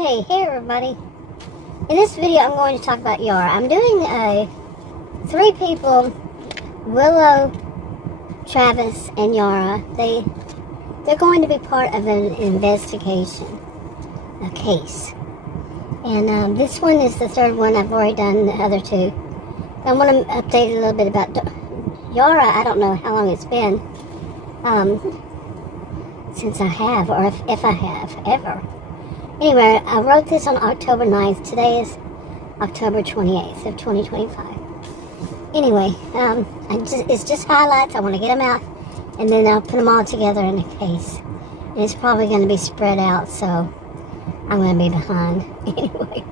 Okay, hey everybody. In this video I'm going to talk about Yara. I'm doing a 3 people, Willow, Travis, and Yara. They're going to be part of an investigation, a case. And this one is the 3rd one. I've already done the other 2. I want to update a little bit about Yara. I don't know how long it's been since I have, or if I have, ever. Anyway, I wrote this on October 9th. Today is October 28th of 2025. Anyway, it's just highlights. I want to get them out, and then I'll put them all together in a case. And it's probably going to be spread out, so I'm going to be behind. Anyway,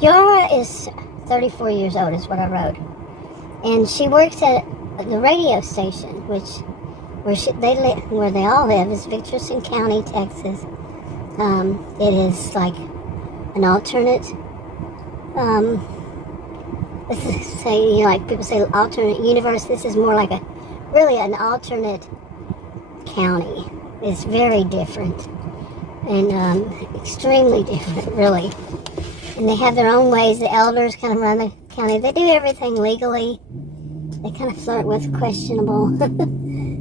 Yara is 34 years old, is what I wrote. And she works at the radio station, where they all live is Victorson County, Texas. It is like an alternate, let's say, like people say alternate universe. This is more like really an alternate county. It's very different and extremely different, really. And they have their own ways. The elders kind of run the county. They do everything legally. They kind of flirt with questionable.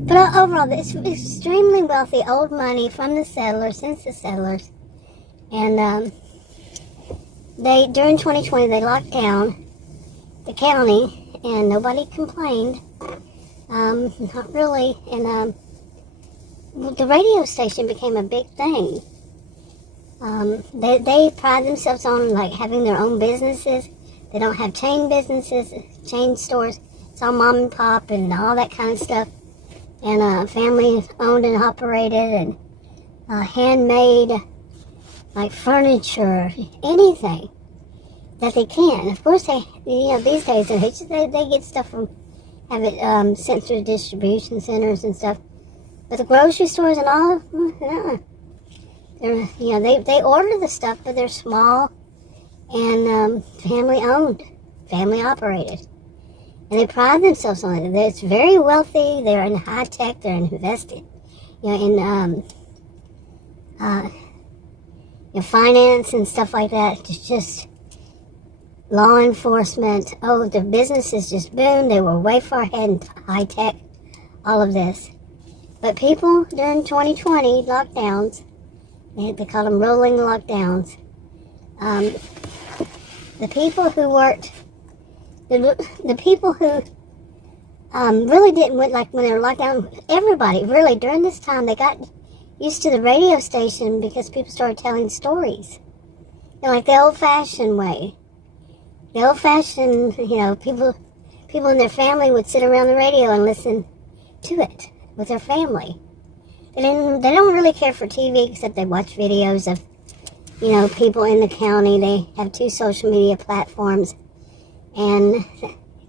But overall, it's extremely wealthy, old money from the settlers, since the settlers. And during 2020, they locked down the county, and nobody complained. Not really. And the radio station became a big thing. They pride themselves on like having their own businesses. They don't have chain businesses, chain stores. It's all mom and pop and all that kind of stuff. And family owned and operated, and handmade, like furniture, anything that they can. Of course, these days they get stuff from, have it sent through distribution centers and stuff. But the grocery stores and all, they order the stuff, but they're small and family owned, family operated. And they pride themselves on it. It's very wealthy. They're in high tech. They're invested, in finance and stuff like that. It's just law enforcement. Oh, the businesses just boomed. They were way far ahead in high tech. All of this, but people during 2020 lockdowns, they call them rolling lockdowns. The people who worked. The people who really didn't, like when they were locked down, everybody really during this time, they got used to the radio station because people started telling stories. Like the old-fashioned way. The old-fashioned, people in their family would sit around the radio and listen to it with their family. They don't really care for TV except they watch videos of, people in the county. They have 2 social media platforms. And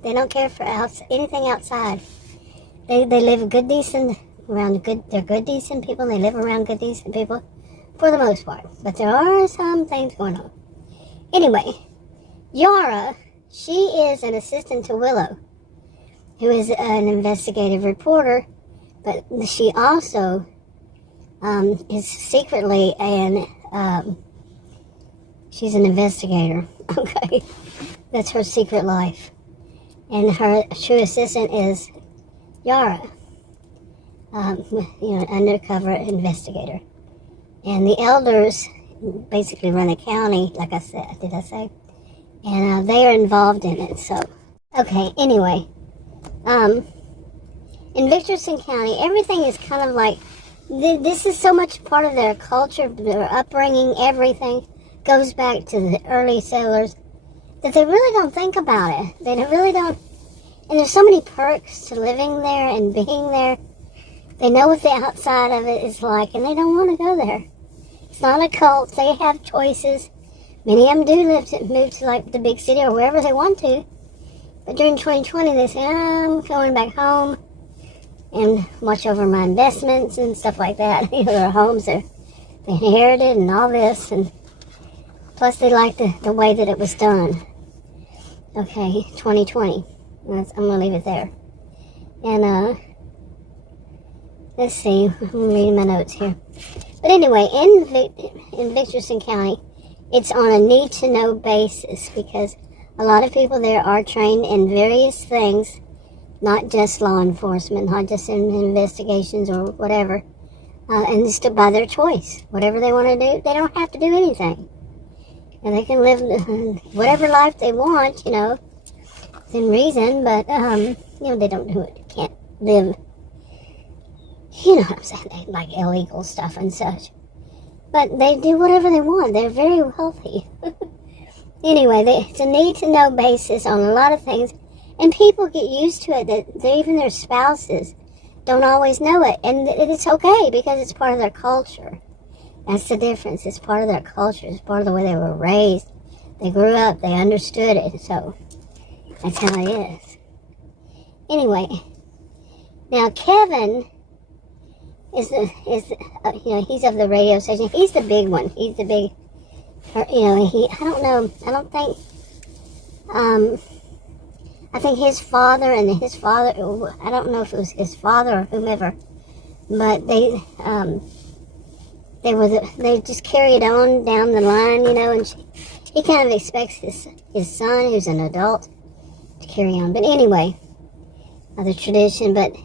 they don't care for anything outside. They live good, decent, they're good, decent people. They live around good, decent people for the most part. But there are some things going on. Anyway, Yara, she is an assistant to Willow, who is an investigative reporter, but she also is secretly she's an investigator, okay? That's her secret life. And her true assistant is Yara, undercover investigator. And the elders basically run the county, like I said, did I say? And they are involved in it, so. Okay, anyway. In Victorson County, everything is kind of like, this is so much part of their culture, their upbringing, everything goes back to the early settlers, that they really don't think about it. They really don't. And there's so many perks to living there and being there. They know what the outside of it is like, and they don't want to go there. It's not a cult. They have choices. Many of them do move to like the big city or wherever they want to. But during 2020, they say, I'm going back home and watch over my investments and stuff like that. Their homes they inherited and all this, and plus they like the way that it was done. Okay, 2020. I'm going to leave it there. And let's see. I'm reading my notes here. But anyway, in Victorson County, it's on a need-to-know basis because a lot of people there are trained in various things, not just law enforcement, not just in investigations or whatever, and just by their choice. Whatever they want to do, they don't have to do anything. And they can live whatever life they want, within reason, but, they don't do it. Can't live, you know what I'm saying, they like illegal stuff and such. But they do whatever they want. They're very wealthy. Anyway, it's a need-to-know basis on a lot of things, and people get used to it, that even their spouses don't always know it, and it's okay because it's part of their culture. That's the difference. It's part of their culture. It's part of the way they were raised. They grew up. They understood it. So that's how it is. Anyway, now Kevin is he's of the radio station. He's the big one. He's the big. I don't know. I don't think. I think his father and his father. I don't know if it was his father or whomever, but they just carried on down the line, and he kind of expects his son, who's an adult, to carry on. But anyway, the tradition. But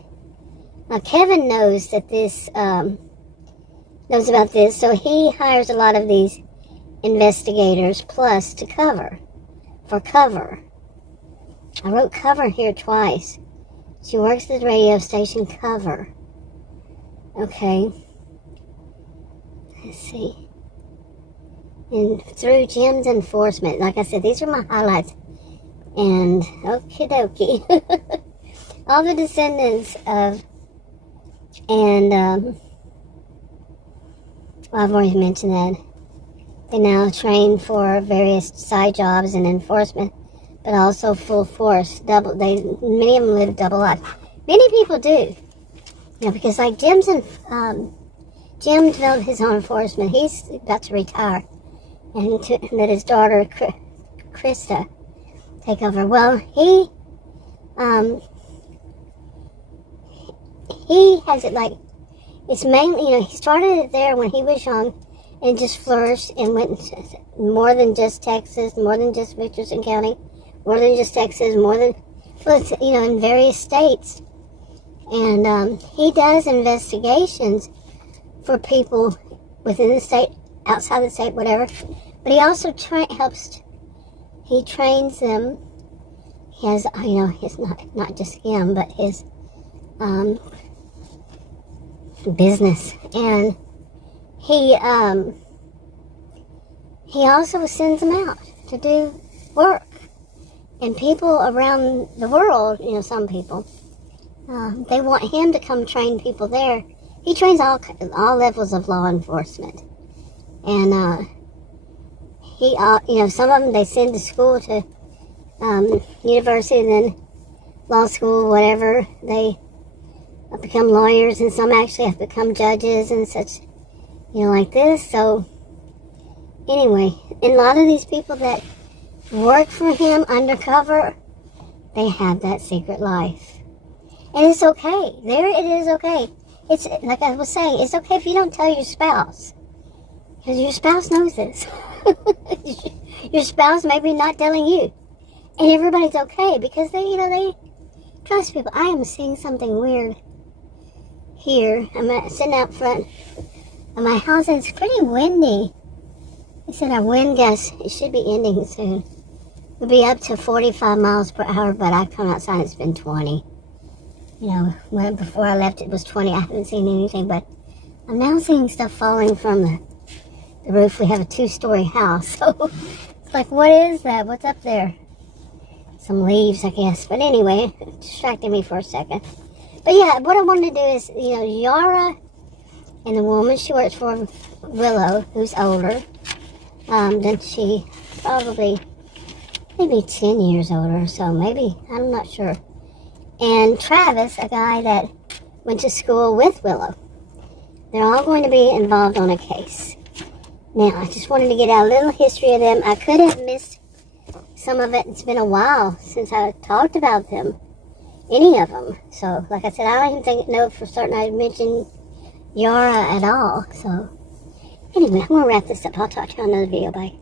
Kevin knows that knows about this, so he hires a lot of these investigators plus to cover. I wrote cover here twice. She works at the radio station cover. Okay. Let's see. And through Jim's enforcement, like I said, these are my highlights. And okie dokie. All the descendants of, and I've already mentioned that. They now train for various side jobs and enforcement, but also full force. Many of them live double life. Many people do. Because like Jim developed his own enforcement. He's about to retire, and let his daughter Krista take over. Well, he has it like, it's mainly, he started it there when he was young, and just flourished and went more than just Texas, more than just Victorson County, more than just Texas, in various states. And he does investigations for people within the state, outside the state, whatever. But he also he trains them. He has, it's not just him, but his business. And he also sends them out to do work. And people around the world, some people, they want him to come train people there. He trains all levels of law enforcement. And some of them they send to school, to university, then law school, whatever. They become lawyers, and some actually have become judges and such, like this. So anyway, and a lot of these people that work for him undercover, they have that secret life. And it's okay. There it is okay. It's like I was saying, it's okay if you don't tell your spouse. Because your spouse knows this. Your spouse may be not telling you. And everybody's okay because they trust people. I am seeing something weird here. I'm sitting out front of my house, and it's pretty windy. They said our wind gust, it should be ending soon. It'll be up to 45 miles per hour, but I come outside and it's been 20. Before I left it was 20. I haven't seen anything, but I'm now seeing stuff falling from the roof. We have a 2-story house, so it's like, what is that? What's up there? Some leaves, I guess. But anyway, it distracted me for a second. But yeah, what I wanted to do is, Yara and the woman she works for, Willow, who's older than she, probably maybe 10 years older, so maybe, I'm not sure. And Travis, a guy that went to school with Willow. They're all going to be involved on a case. Now, I just wanted to get out a little history of them. I could have missed some of it. It's been a while since I talked about them, any of them. So, like I said, I don't even know for certain I mentioned Yara at all. So, Anyway, I'm going to wrap this up. I'll talk to you on another video. Bye.